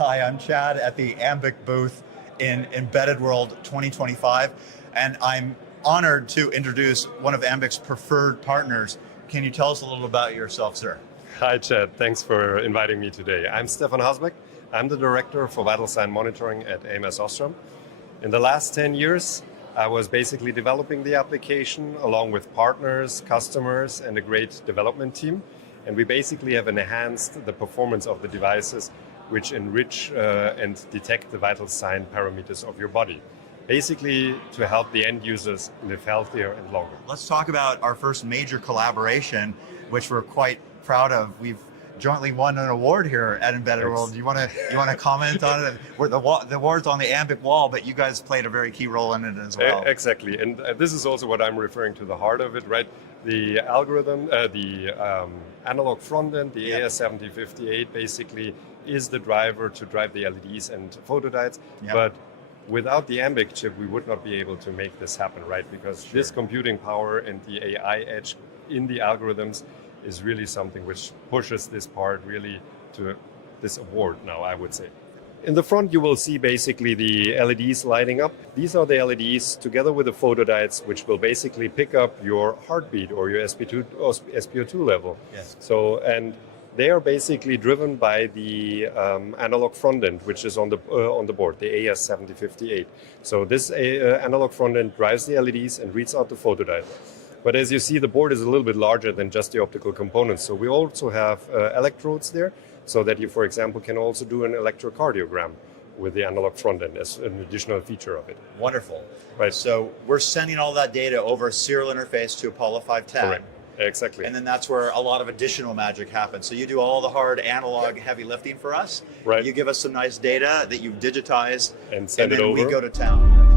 Hi, I'm Chad at the Ambiq booth in Embedded World 2025, and I'm honored to introduce one of Ambiq's preferred partners. Can you tell us a little about yourself, sir? Hi Chad, thanks for inviting me today. I'm Stefan Hosbeck. I'm the Director for Vital Sign Monitoring at ams OSRAM. In the last 10 years, I was basically developing the application along with partners, customers, and a great development team. And we basically have enhanced the performance of the devices which enrich and detect the vital sign parameters of your body. Basically to help the end users live healthier and longer. Let's talk about our first major collaboration, which we're quite proud of. We've jointly won an award here at Embedded World. You want to comment on it? The award's on the Ambiq wall, but you guys played a very key role in it as well. Exactly, and this is also what I'm referring to, the heart of it, right? The algorithm, the analog front end, the AS7058 basically is the driver to drive the LEDs and photodiodes, but without the Ambiq chip, we would not be able to make this happen, right? Because this computing power and the AI edge in the algorithms is really something which pushes this part really to this award now, I would say. In the front, you will see basically the LEDs lighting up. These are the LEDs together with the photodiodes, which will basically pick up your heartbeat or your SpO2 level. Yes. So, and they are basically driven by the analog front end, which is on the board, the AS7058. So this analog front end drives the LEDs and reads out the photodiode. But as you see, the board is a little bit larger than just the optical components. So we also have electrodes there, so that you, for example, can also do an electrocardiogram with the analog front end as an additional feature of it. Wonderful. Right. So we're sending all that data over a serial interface to Apollo 5 tag. Correct. Exactly. And then that's where a lot of additional magic happens. So you do all the hard analog heavy lifting for us. Right. You give us some nice data that you've digitized, and send it then over. we go to town.